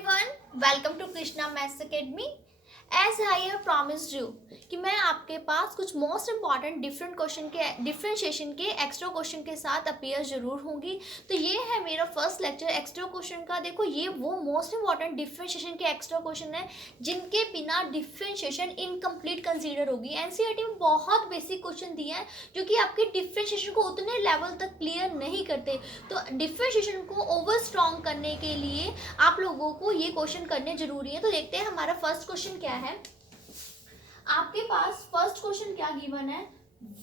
everyone, welcome to Krishna Maths Academy. As I have promised you कि मैं आपके पास कुछ मोस्ट इम्पॉर्टेंट डिफरेंट क्वेश्चन के डिफरेंशिएशन के एक्स्ट्रा क्वेश्चन के साथ अपीयर जरूर होंगी. तो ये है मेरा फर्स्ट लेक्चर एक्स्ट्रा क्वेश्चन का. देखो ये वो मोस्ट इम्पॉर्टेंट डिफरेंशिएशन के एक्स्ट्रा क्वेश्चन है जिनके बिना डिफरेंशिएशन इनकम्प्लीट कंसीडर होगी. एनसीईआरटी में बहुत बेसिक क्वेश्चन दिए हैं जो कि आपके डिफरेंशिएशन को उतने लेवल तक क्लियर नहीं करते. तो डिफरेंशिएशन को ओवर स्ट्रॉन्ग करने के लिए आप लोगों को ये क्वेश्चन करने जरूरी है. तो देखते हैं हमारा फर्स्ट क्वेश्चन क्या है. आपके पास फर्स्ट क्वेश्चन क्या गिवन है,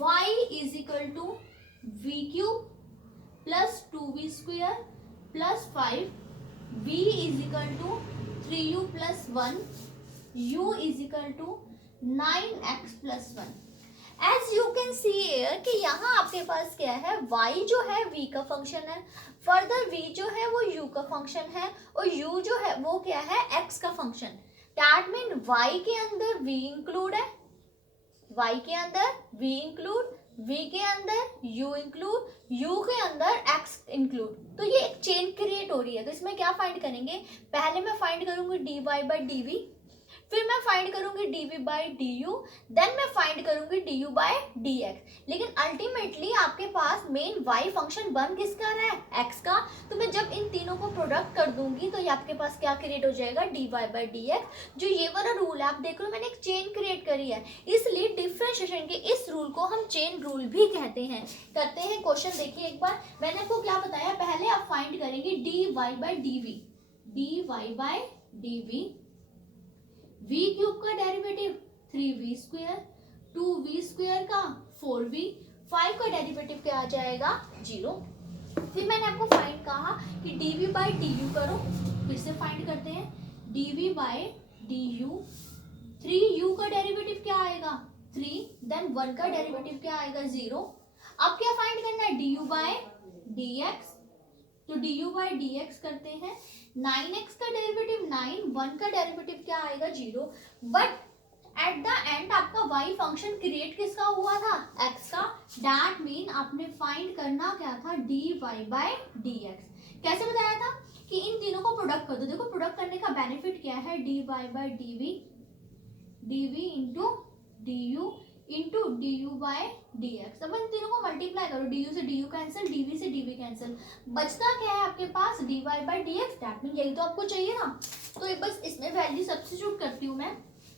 y is equal to v cube plus 2v square plus 5, v is equal to 3u plus 1, u is equal to 9x plus 1. As you can see here कि यहाँ आपके पास क्या है, y जो है v का फंक्शन है, फर्दर v जो है वो u का फंक्शन है और u जो है वो क्या है x का फंक्शन. दैट मीन y के अंदर v इंक्लूड है, y के अंदर v इंक्लूड, v के अंदर u इंक्लूड, u के अंदर x इंक्लूड. तो ये एक चेन क्रिएट हो रही है. तो इसमें क्या फाइंड करेंगे, पहले मैं फाइंड करूंगी dy बाई dv, फिर मैं फाइंड करूंगी dv बाई du, देन मैं फाइंड करूंगी du बाई dx. लेकिन अल्टीमेटली आपके पास मेन y फंक्शन बन किसका रहा है, x का. तो मैं जब इन तीनों को प्रोडक्ट कर दूंगी तो ये आपके पास क्या क्रिएट हो जाएगा, dy बाई dx. जो ये वाला रूल है आप देख लो, मैंने एक चेन क्रिएट करी है, इसलिए डिफरेंशिएशन के इस रूल को हम चेन रूल भी कहते हैं. करते हैं क्वेश्चन. देखिए एक बार मैंने आपको क्या बताया, पहले आप फाइंड करेंगे dy by dv, dy by dv, v cube का derivative 3v square, 2v square का 4v, 5 का डेरिवेटिव क्या आ जाएगा 0. फिर मैंने आपको फाइंड कहा कि dv बाई du करो, फिर से फाइंड करते हैं dv बाई du, 3u का डेरिवेटिव क्या आएगा 3, देन 1 का डेरिवेटिव क्या आएगा 0. अब क्या फाइंड करना है, du बाई dx. तो du बाई dx करते हैं, 9x का डेरिवेटिव 9, 1 का डेरिवेटिव क्या आएगा 0. बट एट द एंड आपका y फंक्शन क्रिएट किसका हुआ था, x का. दैट मीन आपने फाइंड करना क्या था, dy बाई dx. कैसे बताया था कि इन तीनों को प्रोडक्ट कर दो. देखो प्रोडक्ट करने का बेनिफिट क्या है, dy by dv into du into du by dx. अब इन तीनों को मल्टीप्लाई करो, du से du कैंसिल, dv से dv कैंसिल, बचता क्या है आपके पास dy by dx. That mean यही तो आपको चाहिए ना. तो बस इसमें वैल्यू सब्स्टिट्यूट करती हूँ मैं.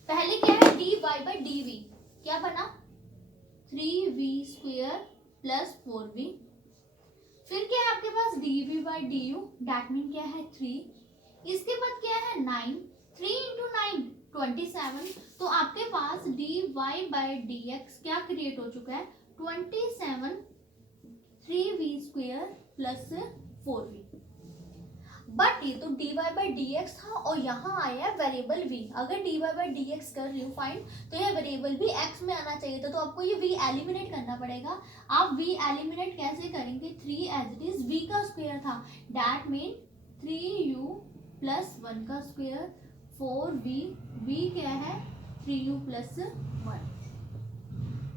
पहले क्या है dy बाई dv, क्या बना 3v स्क्वेयर प्लस 4v. फिर क्या है आपके पास dv by du, that mean क्या है 3. इसके बाद क्या है 9, 3 इंटू 9 27. तो आपके पास dy बाई dx क्या क्रिएट हो चुका है 27, 3v square plus 4v. But ये तो dy बाई dx था और यहाँ आया है वेरिएबल v. अगर dy बाई dx कर रही हूँ फाइंड, तो यह वेरिएबल भी x में आना चाहिए था. तो आपको ये v एलिमिनेट करना पड़ेगा. आप v एलिमिनेट कैसे करेंगे, 3 एज इट इज v का स्क्वायर था, दैट मीन 3u प्लस 1 का स्क्वायर 4v, v क्या है 3u प्लस 1,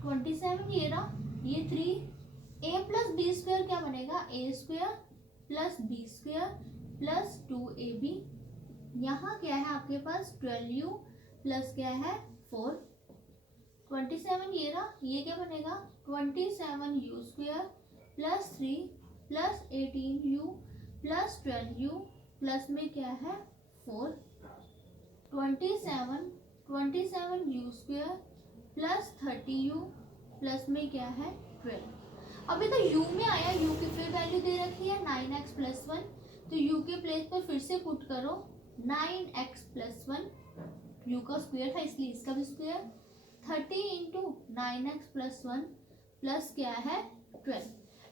27. ये रहा, ये 3, a प्लस b स्क्वायर क्या बनेगा, a square plus b square plus 2ab. यहाँ क्या है आपके पास 12u प्लस क्या है 4, 27. ये रहा, ये क्या बनेगा 27u square plus 3 plus 18u plus 12u plus में क्या है 4, 27u square plus 30u plus में क्या है 12. अभी तो u में आया, u की फिर वैल्यू दे रखी है 9x प्लस 1. तो u के प्लेस पर फिर से पुट करो 9x प्लस 1, u का स्क्वायर था इसलिए इसका भी square, 30 into 9x plus 1 plus क्या है 12.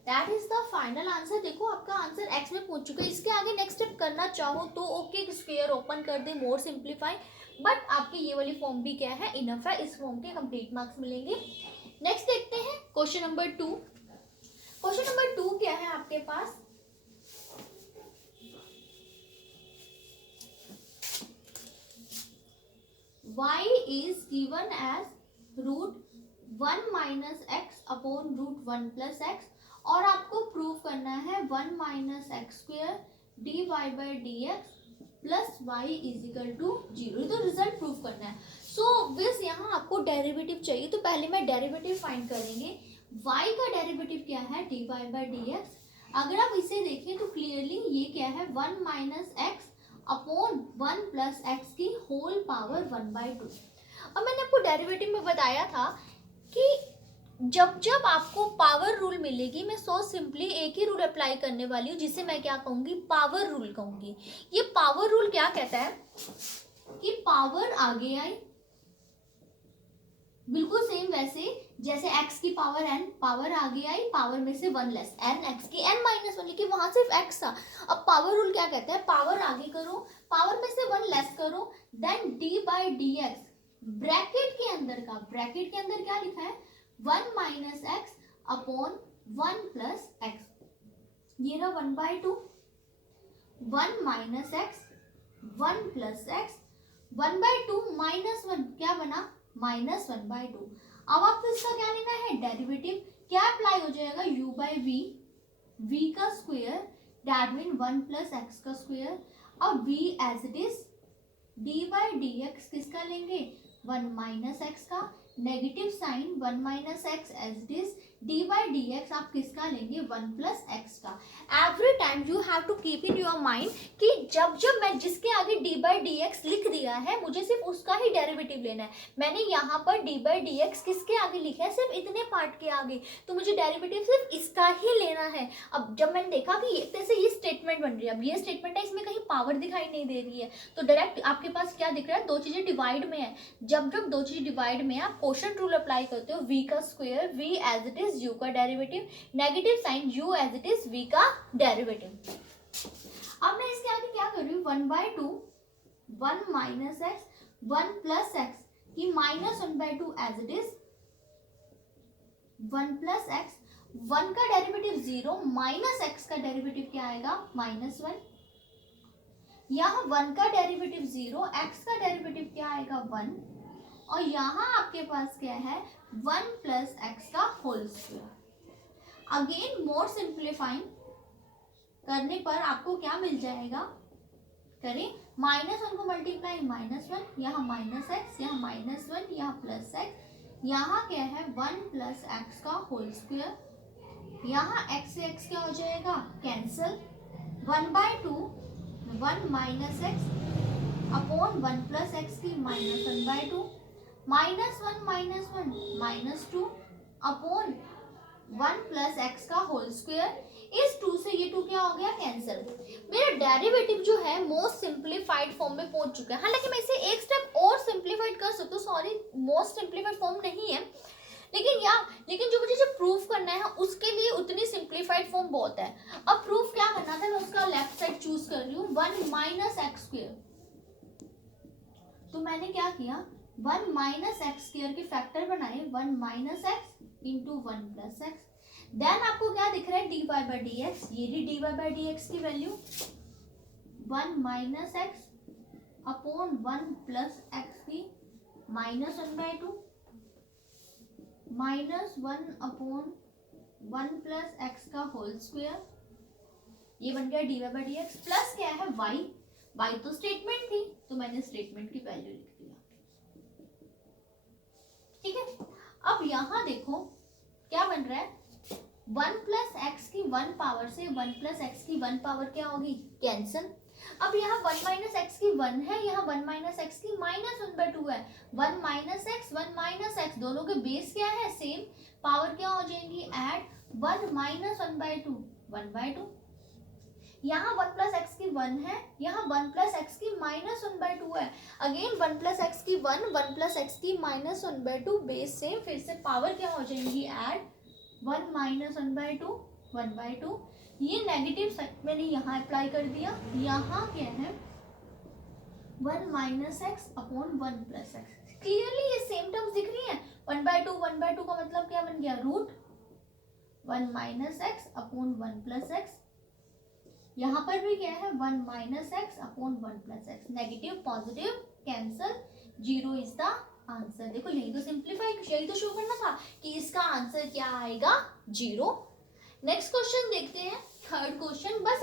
That is the final answer. देखो आपका आंसर x में पहुंच चुका है. इसके आगे नेक्स्ट स्टेप करना चाहो तो ओके, स्क्वायर ओपन कर दे, मोर सिंप्लीफाई. बट आपकी ये वाली फॉर्म भी क्या है इनफ है, इस फॉर्म के कंप्लीट मार्क्स मिलेंगे. नेक्स्ट देखते हैं क्वेश्चन नंबर 2. क्वेश्चन नंबर 2 क्या है आपके पास, y is given as root 1 minus x upon root 1 plus x, और आपको प्रूव करना है 1 minus x square dy by dx plus y is equal to 0। तो रिजल्ट प्रूव करना है। सो ऑब्वियस यहाँ आपको डेरिवेटिव चाहिए, तो पहले मैं डेरिवेटिव फाइंड करेंगे। y का डेरिवेटिव क्या है, dy बाई डी एक्स। अगर आप इसे देखें तो क्लियरली ये क्या है, 1 minus x upon 1 plus x की होल पावर 1/2। अब मैंने आपको डेरिवेटिव में बताया था कि जब जब आपको पावर रूल मिलेगी, मैं सो सिंपली एक ही रूल अप्लाई करने वाली हूँ, जिसे मैं क्या कहूँगी, पावर रूल कहूँगी। ये पावर रूल क्या कहता है कि पावर आगे आई, बिल्कुल सेम वैसे जैसे x की पावर n, पावर आगे आई, पावर में से 1 लेस n, x की n माइनस 1, लेकिन वहां सिर्फ x था। अब पावर रूल क्या कहता है, पावर आगे करो, पावर में से 1 लेस करो, then d by D x, bracket के अंदर का, ब्रैकेट के अंदर क्या लिखा है, 1 minus x upon 1 plus x. ये रहा 1/2, 1 minus x 1 plus x, 1/2 minus 1 क्या बना, -1/2। अब आपको इसका क्या लेना है, डेरिवेटिव। क्या अप्लाई हो जाएगा, u बाई v का square, that mean 1 plus x का स्क्वायर। अब v as it is, d by D x किसका लेंगे, 1 माइनस एक्स का, negative sign 1 minus x as it is, d by D x आप किसका लेंगे, 1 प्लस एक्स का। Every time you have to keep in your mind कि जब जब मैं जिसके आगे d बाई डी एक्स लिख दिया है, मुझे सिर्फ उसका ही डेरिवेटिव लेना है। मैंने यहाँ पर d बाई डी एक्स किसके आगे लिखा है, सिर्फ इतने पार्ट के आगे, तो मुझे डेरिवेटिव सिर्फ इसका ही लेना है। अब जब मैंने देखा कि ये स्टेटमेंट बन रही है, अब ये स्टेटमेंट है, इसमें कहीं पावर दिखाई नहीं दे रही है, तो डायरेक्ट आपके पास क्या दिख रहा है, दो चीजें डिवाइड में है। जब जब दो चीजें डिवाइड में है, आप क्वोशंट रूल अप्लाई करते हो, v का square, v as it is u का derivative, negative sign u as it is v का डेरिवेटिव। अब मैं इसके आगे क्या कर रही हूँ, 1/2 1 माइनस एक्स 1 प्लस एक्स की -1/2 as it is 1 plus x, 1 का डेरिवेटिव 0, माइनस एक्स का डेरिवेटिव क्या आएगा, -1। यहाँ 1 का डेरिवेटिव 0, x का डेरिवेटिव क्या आएगा, 1, और यहाँ आपके पास क्या है, 1 प्लस एक्स का whole square. Again more simplifying करने पर आपको क्या मिल जाएगा, करें, -1 को मल्टीप्लाई -1, यहाँ माइनस एक्स, यहाँ -1, यहाँ प्लस एक्स, यहाँ क्या है, 1 प्लस एक्स का होल स्क्वायर। यहाँ x से x क्या हो जाएगा, cancel, 1/2 1 minus x upon 1 plus x की -1/2, -1 -2 अपॉन 1 प्लस एक्स का होल स्क्वायर। इस 2 से ये 2 क्या हो गया, कैंसिल। मेरा डेरिवेटिव जो है मोस्ट सिंप्लीफाइड फॉर्म में पहुंच चुका है। हालांकि मैं इसे एक स्टेप और सिंप्लीफाइड कर सकती हूँ, सॉरी मोस्ट सिंप्लीफाइड फॉर्म नहीं है, लेकिन जो मुझे जो प्रूफ करना है उसके लिए उतनी सिंप्लीफाइड फॉर्म बहुत है। अब प्रूफ क्या करना था, मैं उसका लेफ्ट साइड चूज कर रही हूँ, 1 माइनस एक्स स्क्वायर। तो मैंने क्या किया, 1 माइनस एक्स स्क्वायर के फैक्टर बनाए, 1 minus X into 1 plus X. Then आपको क्या दिख रहा है, D Y by D X, ये रही D Y by D X की value, 1 minus x upon 1 plus x की -1/2, -1 अपॉन 1 प्लस एक्स का होल स्क्वायर, ये बन गया D Y by D X. Plus क्या है, वाई तो स्टेटमेंट थी, तो मैंने स्टेटमेंट की वैल्यू लिख दिया, ठीक है। अब यहाँ देखो क्या बन रहा है, 1 प्लस एक्स की 1 पावर से 1 प्लस एक्स की 1 पावर क्या होगी, कैंसिल। अब यहाँ 1 माइनस एक्स की 1 है, यहाँ 1 माइनस एक्स की -1/2 है। 1 माइनस एक्स 1 माइनस एक्स दोनों के बेस क्या है, सेम, पावर क्या हो जाएंगी, ऐड 1 माइनस 1/2 1/2। यहाँ 1 प्लस एक्स की 1 है, यहाँ 1 प्लस एक्स की -1/2 है। अगेन 1 प्लस एक्स की 1 प्लस एक्स की -1/2 बेस सेम, फिर से पावर क्या हो जाएंगी, ऐड 1 माइनस 1/2 1/2। ये नेगेटिव मैंने यहाँ अप्लाई कर दिया, यहाँ क्या है, 1 minus x upon 1 plus x. Clearly ये सेम टर्म्स दिख रही है, 1/2 1/2 का मतलब क्या बन गया, root 1 minus x upon 1 plus x. यहाँ पर भी क्या है, 1 minus x upon 1 plus x, negative positive cancel, 0 is the answer. देखो यही तो सिंप्लीफाई, यही तो शो करना था कि इसका आंसर क्या आएगा, 0। नेक्स्ट क्वेश्चन देखते हैं, थर्ड क्वेश्चन। बस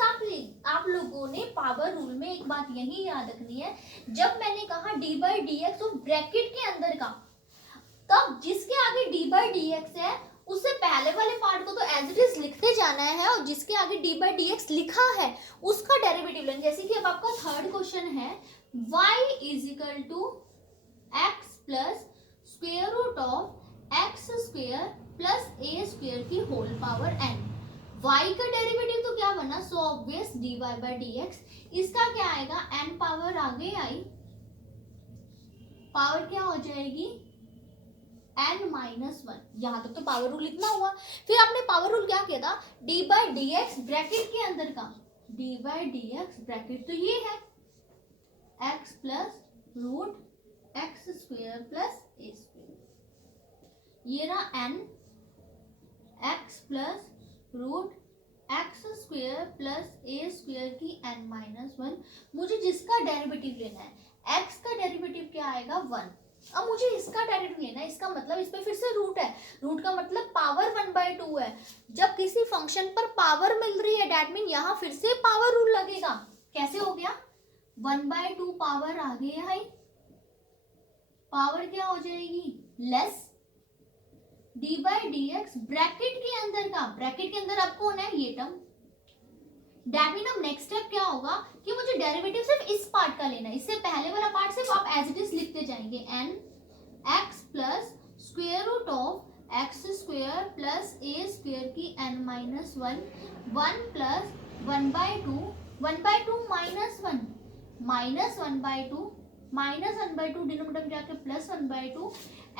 आप लोगों ने पावर रूल में एक बात यही याद रखनी है, जब मैंने कहा डी बाई डी एक्स और ब्रैकेट के अंदर का, तब जिसके आगे डी बाई डी एक्स है उससे पहले वाले पार्ट को तो एज इट इज लिखते जाना है, और जिसके आगे डी बाई डी एक्स लिखा है उसका डेरिवेटिव लेना। जैसे कि अब आपका थर्ड क्वेश्चन है, y is equal to x plus square root of x square plus A square की होल पावर n। y का डेरिवेटिव तो क्या बना, so obvious dy by D x. इसका क्या आएगा, n पावर आगे आई, पावर क्या हो जाएगी n माइनस वन। यहां तक तो पावर रूल इतना हुआ। फिर आपने पावर रूल क्या किया था, D by D x bracket के अंदर का, D by D x bracket तो ये है x plus root X square plus ए स्क्वेयर, ये रहा n x plus root X square plus ए स्क्वेयर की n माइनस वन। मुझे जिसका डेरिवेटिव लेना है, x का डेरिवेटिव क्या आएगा 1। अब मुझे इसका डेरिवेटिव लेना है, इसका मतलब इस पे फिर से रूट है, रूट का मतलब पावर 1/2 है। जब किसी फंक्शन पर पावर मिल रही है दैट मीन यहाँ फिर से पावर रूल लगेगा। कैसे हो गया, 1/2 पावर आगे है, पावर क्या हो जाएगी less D by D x bracket के अंदर का, ब्रैकेट के अंदर आपको होना है ये टर्म। दैट मीन अब नेक्स्ट स्टेप क्या होगा कि मुझे डेरिवेटिव सिर्फ इस पार्ट का लेना है, इससे पहले वाला पार्ट सिर्फ आप एज इट इज लिखते जाएंगे, n x plus square root of x square plus A square की n minus one, 1 plus 1/2, 1/2 minus one, minus 1/2, minus 1/2 denominator में जाके प्लस 1/2,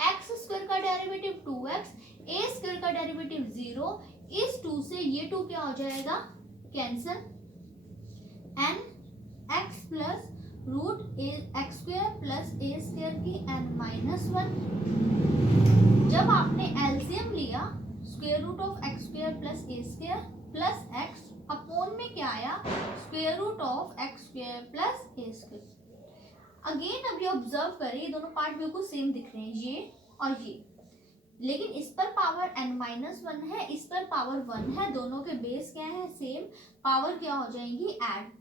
एक्स स्क्वेयर का डेरिवेटिव 2x, ए स्क्वेयर का derivative 0, इस 2 से ये 2 क्या हो जाएगा cancel, n x plus root X square plus ए स्क्वेयर की n माइनस वन। जब आपने एलसीएम लिया, square root of x square plus A square plus x upon में क्या आया, square root of x square plus A square. Again अब ये observe करें, ये दोनों पार्ट बिल्कुल सेम दिख रहे हैं, ये और ये, लेकिन इस पर पावर n माइनस वन है, इस पर पावर 1 है, दोनों के बेस क्या है सेम, पावर क्या हो जाएंगी ऐड।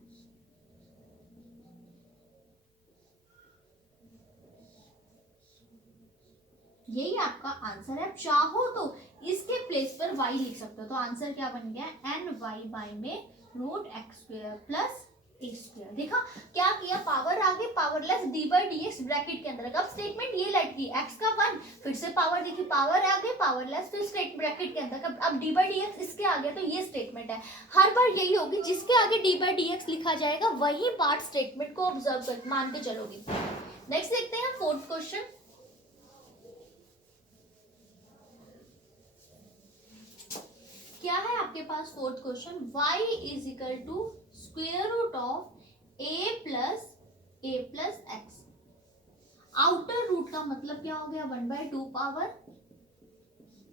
यही आपका आंसर है। चाहो तो इसके प्लेस पर y लिख सकते हो, तो आंसर क्या बन गया n y बाई में रूट एक्स स्क्वेयर प्लस ए स्क्वेयर। देखा क्या किया, पावर आगे power less D by D x bracket के अंदर। अब स्टेटमेंट ये लाइट की, x का 1, फिर से पावर देखी, पावर आगे पावर लेस, फिर स्टेट ब्रैकेट के अंदर। अब डी बाई डी एक्स इसके आगे, तो ये स्टेटमेंट है। हर बार यही होगी, जिसके आगे डी बाई डी एक्स लिखा जाएगा वही पार्ट स्टेटमेंट को ऑब्जर्व कर मान के चलोगी। नेक्स्ट देखते हैं फोर्थ क्वेश्चन। क्या है आपके पास fourth question, y is equal to square root of a plus x. Outer root का मतलब क्या हो गया 1/2 power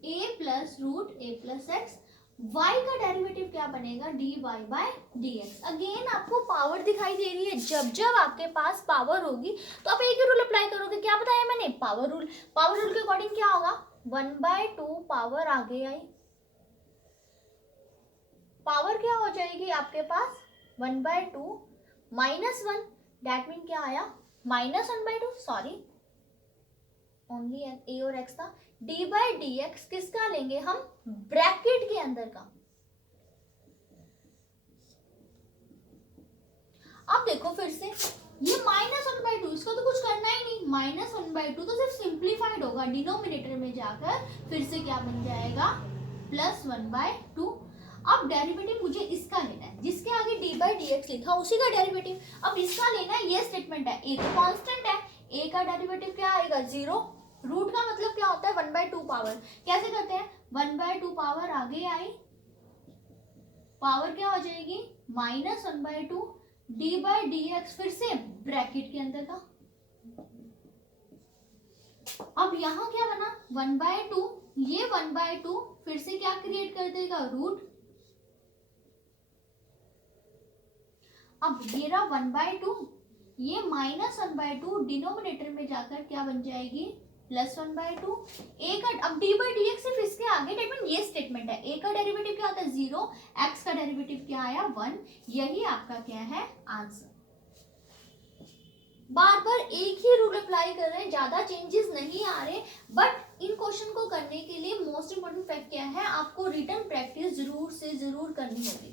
a plus root a plus x. y का डेरिवेटिव क्या बनेगा dy बाय dx। अगेन आपको पावर दिखाई दे रही है, जब जब आपके पास पावर होगी तो आप एक ही रूल अप्लाई करोगे। क्या बताया मैंने, पावर रूल। पावर रूल के अकॉर्डिंग क्या होगा, 1/2 पावर आगे आई, पावर क्या हो जाएगी आपके पास 1/2 माइनस 1, दैट मीन क्या आया माइनस 1/2, सॉरी ओनली ए और एक्स था। डी बाई डी एक्स किसका लेंगे हम, ब्रैकेट के अंदर का। अब देखो फिर से ये -1/2, इसका तो कुछ करना ही नहीं, -1/2 तो सिर्फ सिंप्लीफाइड होगा, डिनोमिनेटर में जाकर फिर से क्या बन जाएगा +1/2। अब डेरिवेटिव मुझे इसका लेना है, जिसके आगे डी बाई डी एक्स लिखा उसी का डेरिवेटिव। अब इसका लेना है, ये स्टेटमेंट है, ए तो कांस्टेंट है, ए का डेरिवेटिव क्या आएगा 0। रूट का मतलब क्या होता है 1/2 पावर। कैसे करते हैं, 1/2 पावर आगे आई, पावर क्या हो जाएगी -1/2 डी बाई डी एक्स, फिर से ब्रैकेट के अंदर का। अब यहाँ क्या बना 1/2, ये 1/2 फिर से क्या क्रिएट कर देगा रूट। अब ये रहा 1/2, ये -1/2 डिनोमिनेटर में जाकर क्या बन जाएगी +1/2। ए का अब डी बाई डी एक्स सिर्फ इसके आगे, डेट मीन ये स्टेटमेंट है, ए का डेरिवेटिव क्या होता है 0, x का डेरिवेटिव क्या आया 1, यही आपका क्या है आंसर। बार बार एक ही रूल अप्लाई कर रहे हैं, ज्यादा चेंजेस नहीं आ रहे, बट इन क्वेश्चन को करने के लिए मोस्ट इंपोर्टेंट फैक्ट क्या है, आपको रिटन प्रैक्टिस जरूर से जरूर करनी होगी।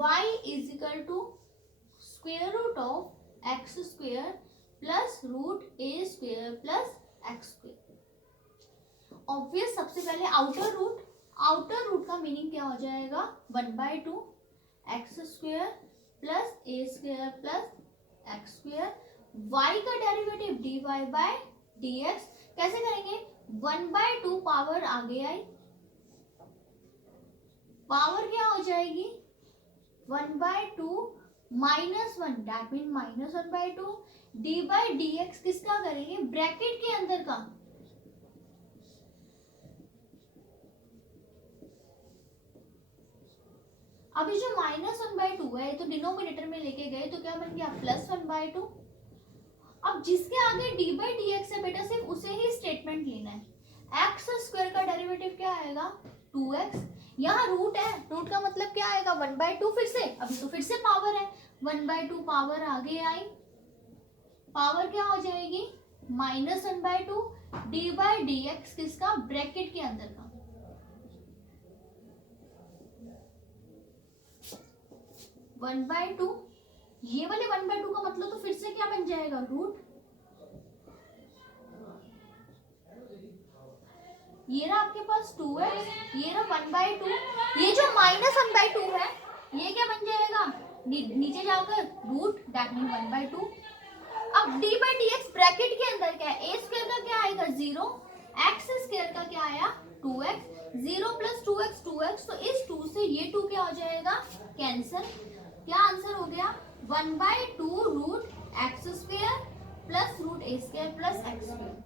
y is equal to square root of x square plus root a square plus x square. Obvious सबसे पहले आउटर रूट का मीनिंग क्या हो जाएगा 1/2 x square plus a square plus x square. y का डेरिवेटिव dy बाय dx कैसे करेंगे, 1/2 power आगे आई, पावर क्या हो जाएगी 1/2 -1 that mean -1/2 D by D x किसका करेंगे, ब्रैकेट के अंदर का, अभी जो -1/2 है तो डिनोमिनेटर में लेके गए तो क्या बन गया +1/2। अब जिसके आगे डी बाई डी एक्स है बेटा सिर्फ उसे ही स्टेटमेंट लेना है। एक्स स्क्वायर का डेरिवेटिव क्या आएगा 2x, यहाँ रूट है, रूट का मतलब क्या आएगा 1/2, फिर से अभी तो फिर से पावर है 1/2 पावर आगे आई, पावर क्या हो जाएगी -1/2 डी बाई डी एक्स किसका, ब्रैकेट के अंदर का, वन बाय टू, ये वाले 1/2 का मतलब तो फिर से क्या बन जाएगा रूट, ये रहा आपके पास 2x, ये रहा 1/2, ये जो -1/2 है ये क्या बन जाएगा नीचे जाकर रूट दैट मीन 1/2। अब d by D x bracket के अंदर क्या है, ए स्क्वायर का क्या आएगा 0, एक्स स्क्वायर का क्या आया 2x, 0 प्लस 2x 2x, तो इस 2 से ये 2 क्या हो जाएगा कैंसिल, क्या आंसर हो गया 1/2 root x square plus root a square plus x square.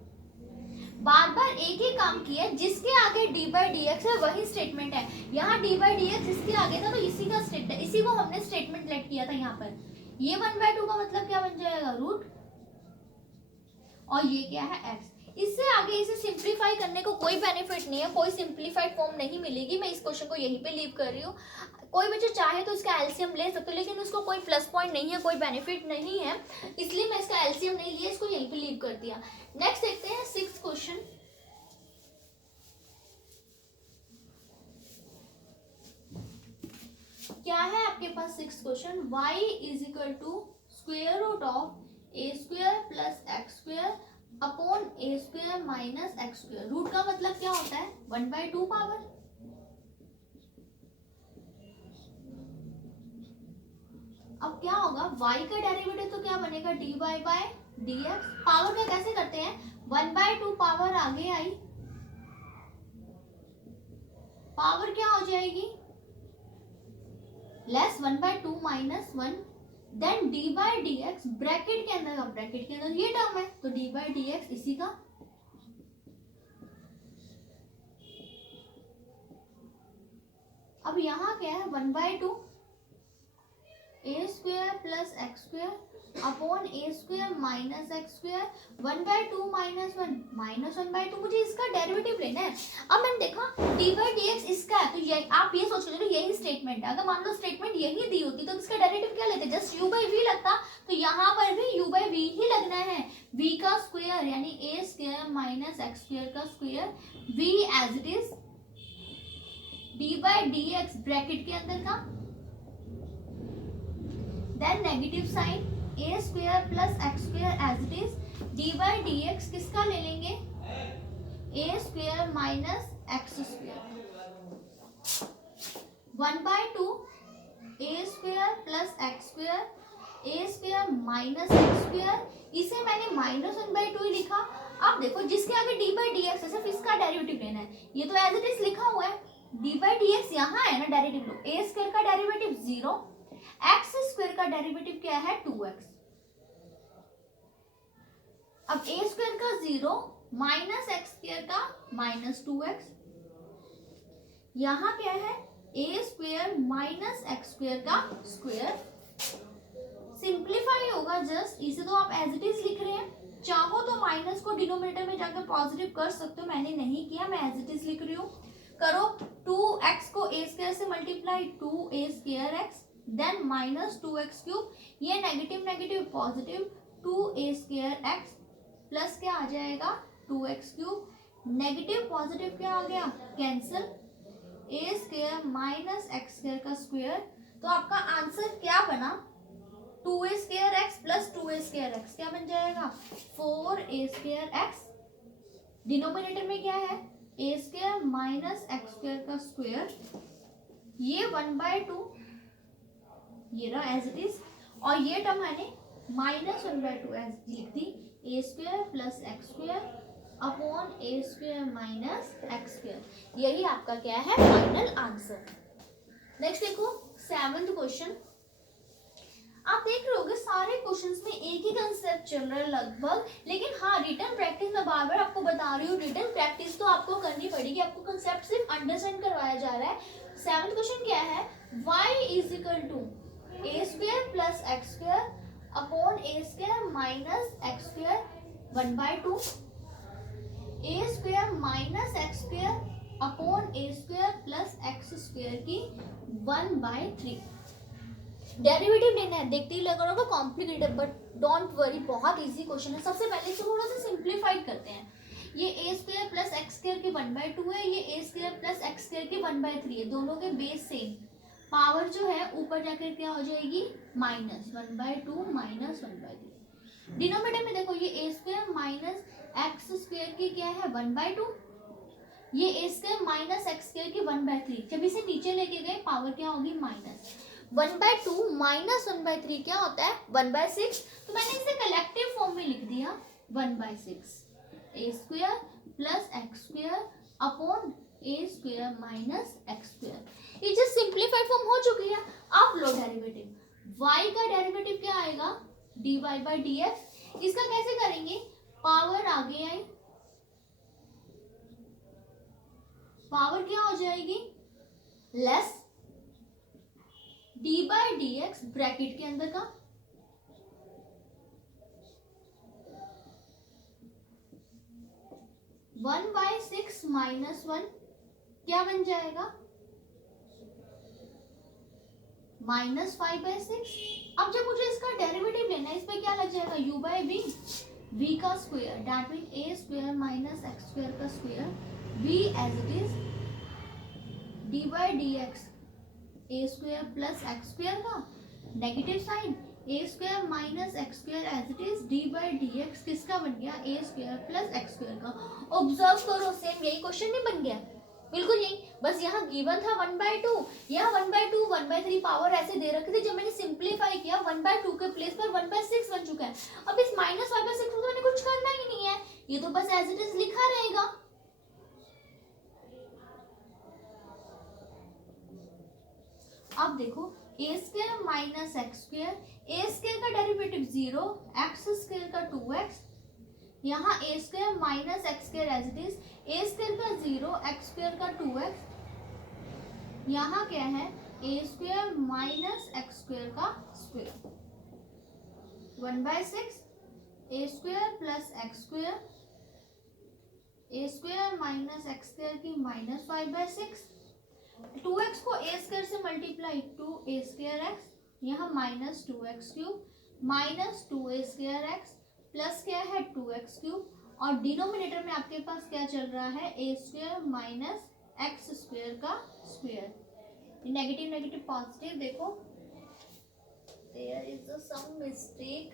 बार बार एक ही काम किया, जिसके आगे d बाई डी एक्स है वही स्टेटमेंट है, यहाँ d बाई डी एक्स जिसके आगे था तो इसी का स्टेटमेंट, इसी को हमने स्टेटमेंट लेट किया था यहाँ पर, ये 1/2 का मतलब क्या बन जाएगा रूट, और ये क्या है x। इससे आगे इसे सिंप्लीफाई करने को कोई बेनिफिट नहीं है, कोई सिंप्लीफाइड फॉर्म नहीं मिलेगी, मैं इस क्वेश्चन को यहीं पे लीव कर रही हूँ। कोई बच्चा चाहे तो इसका एलसीएम ले सकते हो, लेकिन उसको कोई प्लस पॉइंट नहीं है, कोई बेनिफिट नहीं है, इसलिए मैं इसका एलसीएम नहीं लिया, इसको यहीं पे लीव कर दिया। नेक्स्ट देखते हैं 6th क्वेश्चन। क्या है आपके पास 6th question, y is equal to square root of a square plus x square upon a square minus x square. Root का मतलब क्या होता है 1/2 पावर, अब क्या होगा y का डेरिवेटिव तो क्या बनेगा dy बाय dx, पावर का कैसे करते हैं 1/2 पावर आगे आई, पावर क्या हो जाएगी less 1/2 minus 1, then d by D x bracket के अंदर का, ब्रैकेट के अंदर ये टर्म है तो डी बाई डी एक्स इसी का, अब यहाँ क्या है 1/2 a square plus x square upon a square minus x square, 1/2 minus 1 minus 1/2, मुझे इसका डेरिवेटिव लेना है। अब मैंने देखा डी बाई डी एक्स इसका है, तो ये आप ये सोच रहे हो यही स्टेटमेंट है, अगर मान लो स्टेटमेंट यही दी होती तो इसका डेरिवेटिव क्या लेते, जस्ट u बाई वी लगता, तो यहाँ पर भी u बाई वी ही लगना है, v का स्क्वायर यानी a square minus x square का square, v as it is d by D x bracket के अंदर का, then negative sign a square plus x square as it is, d by D x किसका ले लेंगे a square minus x square, 1/2 a square plus x square a square minus x square, इसे मैंने -1/2 ही लिखा। अब देखो जिसके आगे डी बाई डी एक्स है सिर्फ इसका डेरिवेटिव लेना है, ये तो एज इट इज लिखा हुआ है, डी बाई डी एक्स यहाँ है ना डेरिवेटिव लो, ए स्क्वायर का डेरिवेटिव 0, एक्स स्क्वायर का डेरिवेटिव क्या है 2x, अब ए स्क्वायर का 0 माइनस एक्स स्क्वायर का -2x, यहाँ क्या है ए स्क्वायर माइनस एक्स स्क्वायर का स्क्वायर, सिंप्लीफाई होगा जस्ट, इसे तो आप एज इट इज लिख रहे हैं, चाहो तो माइनस को डिनोमिनेटर में जाकर पॉजिटिव कर सकते हो, मैंने नहीं किया, मैं एज इट इज लिख रही हूँ। करो 2x को a स्क्वायर से multiply 2a square x then minus 2x cube, ये negative negative positive 2a square x plus क्या आ जाएगा 2x क्यूब, नेगेटिव पॉजिटिव क्या आ गया cancel, a square minus x square का स्क्वायर। तो आपका आंसर क्या बना 2a square x plus 2a square x क्या बन जाएगा 4a स्क्वायर x, डिनोमिनेटर में क्या है a square minus x square का स्क्वायर, ये 1/2 ये रहा एज इट इज, और ये टर्म मैंने माइनस 1/2 एज लिख दी, a square plus x square upon a square minus x square, यही आपका क्या है फाइनल आंसर। नेक्स्ट देखो 7th क्वेश्चन, आप देख रहे होगे सारे क्वेश्चंस में एक ही कंसेप्ट चल रहा है लगभग, लेकिन हाँ रिटन प्रैक्टिस में बार बार आपको बता रही हूँ, रिटन प्रैक्टिस तो आपको करनी पड़ेगी, आपको कंसेप्ट सिर्फ अंडरस्टैंड करवाया जा रहा है। 7th क्वेश्चन क्या है, y is equal to a square plus x square upon a square minus x square 1/2, a square minus x square upon a square plus x square की 1/3। डेरिवेटिव लेना है, देखते ही लग रहा होगा कॉम्प्लिकेटेड, बट डोंट वरी बहुत easy question है। सबसे पहले इसको थोड़ा सा सिंप्लीफाइड करते हैं, ये a square plus x square की 1/2 है, ये a square plus x square की 1/3 है, दोनों के बेस सेम, पावर जो है ऊपर जाकर क्या हो जाएगी माइनस 1/2 माइनस 1/3। डिनोमिनेटर में देखो ये a square minus x square की क्या है 1/2, ये a square minus x square की 1/3, जब इसे नीचे लेके गए पावर क्या होगी माइनस 1/2 माइनस 1/3 क्या होता है 1/6, तो मैंने इसे कलेक्टिव फॉर्म में लिख दिया 1/6 a square plus x square upon a square minus x square, ये जस्ट सिंप्लीफाइड फॉर्म हो चुकी है। अब लो डेरिवेटिव, y का डेरिवेटिव क्या आएगा dy/dx, इसका कैसे करेंगे, पावर आगे आई, पावर क्या हो जाएगी लेस d/dx ब्रैकेट के अंदर का 1/6 माइनस 1 क्या बन जाएगा -5/6। अब जब मुझे इसका डेरिवेटिव लेना है, इस पे क्या लग जाएगा u/v, v का square that mean a square minus x square का square, v as it is d/dx a square plus x square का negative sign, a square minus x square as it is d/dx किसका बन गया a square plus x square का। Observe करो same यही question नहीं बन गया, बिल्कुल यही, बस यहाँ गिवन था 1/2, यहाँ 1/2 1/3 पावर ऐसे दे रखी थी, जब मैंने सिंप्लीफाई किया 1/2 के प्लेस पर 1/6 बन चुका है। अब इस -5/6 को मैंने कुछ करना ही नहीं है, ये तो बस एज इट इज लिखा रहेगा। अब देखो a square minus x square, a square का डेरिवेटिव 0, एक्स स्क्वायर का 2x, यहाँ a square minus x square as it is, a square का 0, एक्स स्क्वायर का 2x, यहाँ क्या है a square minus x square का square 1/6 a square plus x square, a square minus x square की -5/6, 2x को a square से multiply 2a square x, यहाँ minus 2x cube minus 2a square x plus क्या है 2x cube, और denominator में आपके पास क्या चल रहा है a square minus x square का स्क्वायर, नेगेटिव नेगेटिव पॉजिटिव, देखो there is some mistake,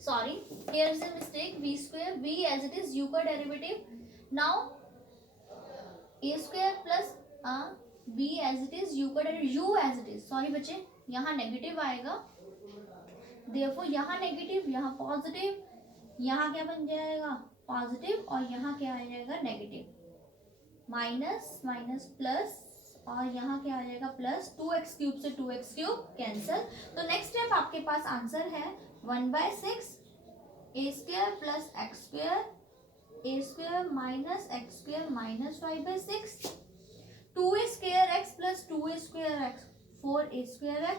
sorry here is a mistake, v square v as it is u का derivative, now a square plus v as it is u का derivative, u as it is, sorry बच्चे यहाँ negative आएगा, देखो यहाँ negative यहाँ positive, यहाँ क्या बन जाएगा पॉजिटिव, और यहाँ क्या आ जाएगा नेगेटिव, माइनस माइनस प्लस, और यहाँ क्या आ जाएगा प्लस, 2x क्यूब से 2x क्यूब कैंसिल। तो नेक्स्ट स्टेप आपके पास आंसर है 1/6 a square plus x square, a square minus x square minus 5/6, 2a square x plus 2a square x 4a square x,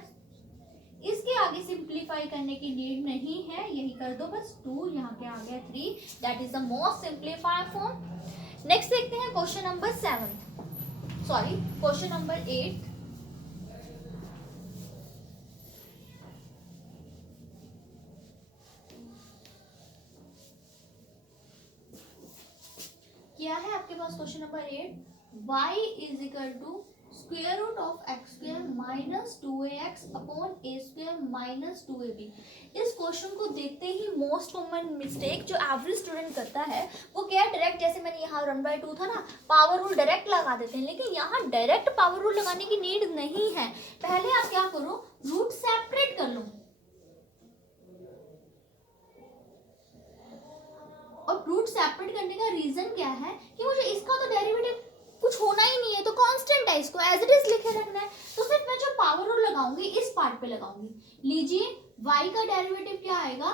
इसके आगे सिंप्लीफाई करने की need नहीं है, यही कर दो बस, 2 यहाँ पे आ गया 3, that is the most simplified form. Next देखते हैं question number 7। Sorry, question number 8। क्या है आपके पास question number 8? y is equal to square root of x square minus 2ax upon a square minus 2ab। इस क्वेश्चन को देखते ही मोस्ट कॉमन मिस्टेक जो एवरेज स्टूडेंट करता है वो क्या है, डायरेक्ट, जैसे मैंने यहाँ 1/2 था ना, पावर रूल डायरेक्ट लगा देते हैं। लेकिन यहाँ डायरेक्ट पावर रूल लगाने की नीड नहीं है। पहले आप क्या करो, रूट सेपरेट कर लो। और रूट सेपरेट करने का रीजन क्या है कि मुझे इसका तो डेरिवेटिव कुछ होना ही नहीं है, तो कांस्टेंट है, इसको एज इट इज लिखे रखना है। तो सिर्फ मैं जो पावर रूल लगाऊंगी इस पार्ट पे लगाऊंगी। लीजिए y का डेरिवेटिव क्या आएगा,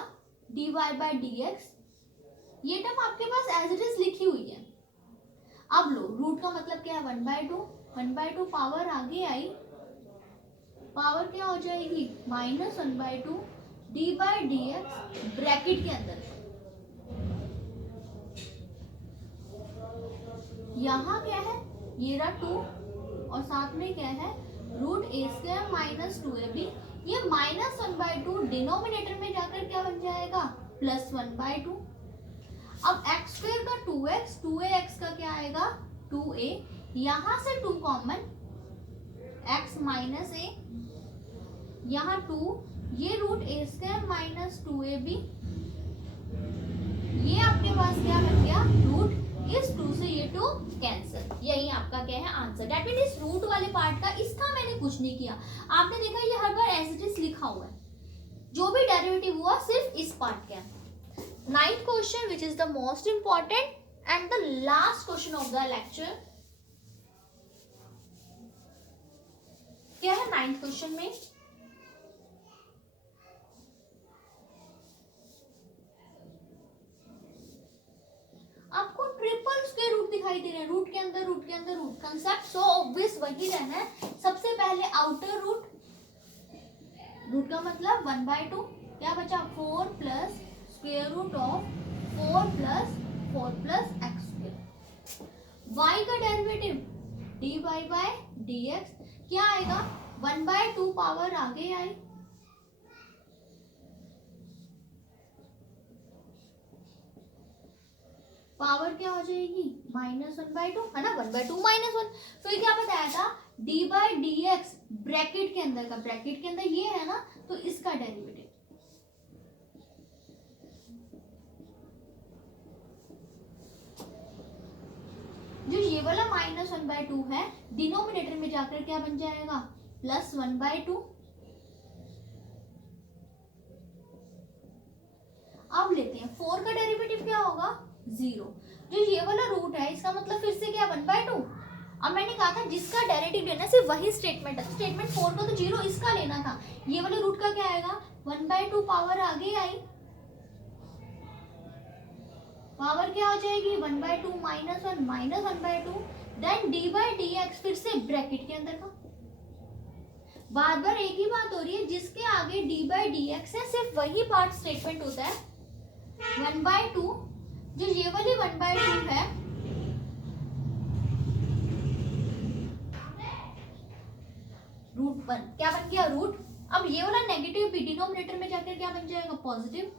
dy बाय dx। ये टर्म आपके पास एज इट इज लिखी हुई है। अब लो, रूट का मतलब क्या है, 1/2। 1/2 पावर आगे आई, पावर क्या हो जाएगी, minus 1/2 D by D x bracket के अंदर। यहाँ क्या है, ये रहा 2 और साथ में क्या है, root a square minus 2ab। ये माइनस 1/2 डिनोमिनेटर में जाकर क्या बन जाएगा, प्लस 1/2। अब एक्स स्क्वायर का 2x, 2ax का क्या आएगा, 2a। यहाँ से 2 कॉमन, x माइनस a, यहाँ 2, ये root a square minus 2ab। ये आपके पास क्या बन गया, रूट इस 2 से ये 2 कैंसिल। यही आपका क्या है, आंसर। दैट मीन इस रूट वाले पार्ट का इसका मैंने कुछ नहीं किया। आपने देखा ये हर बार एज इट इज लिखा हुआ है, जो भी डेरिवेटिव हुआ सिर्फ इस पार्ट का। 9th question which is the most important and the last question of the lecture. क्या है 9th क्वेश्चन में, आपको ट्रिपल स्क्वायर रूट दिखाई दे रहे हैं, रूट के अंदर रूट के अंदर रूट। कंसेप्ट सो ऑब्वियस वही रहना है। सबसे पहले आउटर रूट, रूट का मतलब 1/2, क्या बचा, 4 plus square root of 4 plus 4 plus x square. y का डेरिवेटिव dy बाय dx क्या आएगा, 1/2 पावर आगे आई, पावर क्या हो जाएगी, माइनस 1/2, है ना, 1/2 माइनस 1। फिर क्या बताया था, d by D x bracket के अंदर का, ब्रैकेट के अंदर ये है ना, तो इसका डेरिवेटिव। जो ये वाला माइनस 1/2 है, डिनोमिनेटर में जाकर क्या बन जाएगा, प्लस 1/2। अब लेते हैं 4 का डेरिवेटिव क्या होगा, 0। जो ये वाला रूट है इसका मतलब फिर से क्या, 1/2। अब मैंने कहा था जिसका डेरिवेटिव लेना सिर्फ वही स्टेटमेंट है, तो स्टेटमेंट 4 का तो 0 इसका लेना था। ये वाले रूट का क्या आएगा, 1/2 पावर आगे आई, पावर क्या हो जाएगी, 1/2 minus 1 minus 1/2, then d by D x फिर से ब्रैकेट के अंदर का। बार बार एक ही बात हो रही है, जिसके आगे डी बाई डी एक्स है सिर्फ वही पार्ट स्टेटमेंट होता है। 1/2, जो ये वाली 1/2 है, रूट 1 क्या बन गया, रूट। अब ये वाला नेगेटिव भी डिनोमिनेटर में जाकर क्या बन जाएगा, पॉजिटिव,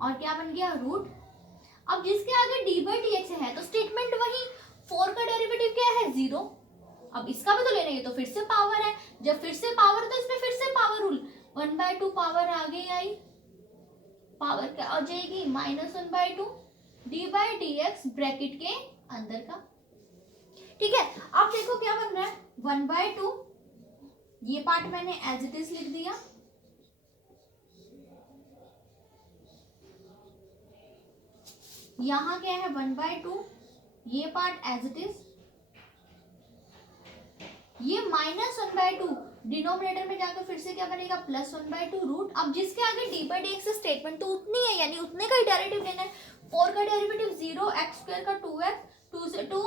और क्या बन गया, रूट। अब जिसके आगे डी बाई डी एक्स है तो स्टेटमेंट वही, 4 का डेरिवेटिव क्या है, 0। अब इसका भी तो लेना है, तो फिर से पावर है, जब फिर से पावर तो इसमें फिर से पावर रूल, 1/2 पावर आगे आई, पावर क्या आ जाएगी, minus 1/2 D by D x bracket के अंदर का। ठीक है, अब देखो क्या बन रहा है, 1/2, ये पार्ट मैंने एज इट इज लिख दिया, यहां क्या है 1/2, ये पार्ट एज इट इज, ये माइनस 1/2 डिनोमिनेटर में जाकर फिर से क्या बनेगा, प्लस 1/2 रूट। अब जिसके आगे D by D x statement तो उतनी है, यानी उतने का ही डेरिवेटिव लेना है। 4 का डेरिवेटिव 0, एक्स स्क्वायर का 2x, 2 से 2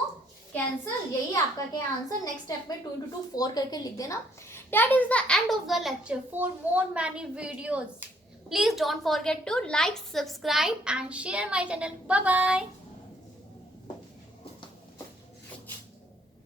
कैंसिल। यही आपका क्या आंसर। नेक्स्ट स्टेप में 2 into 2 4 करके लिख देना। That is the end of the lecture. For more many videos please don't forget to like, subscribe and share my channel. Bye bye.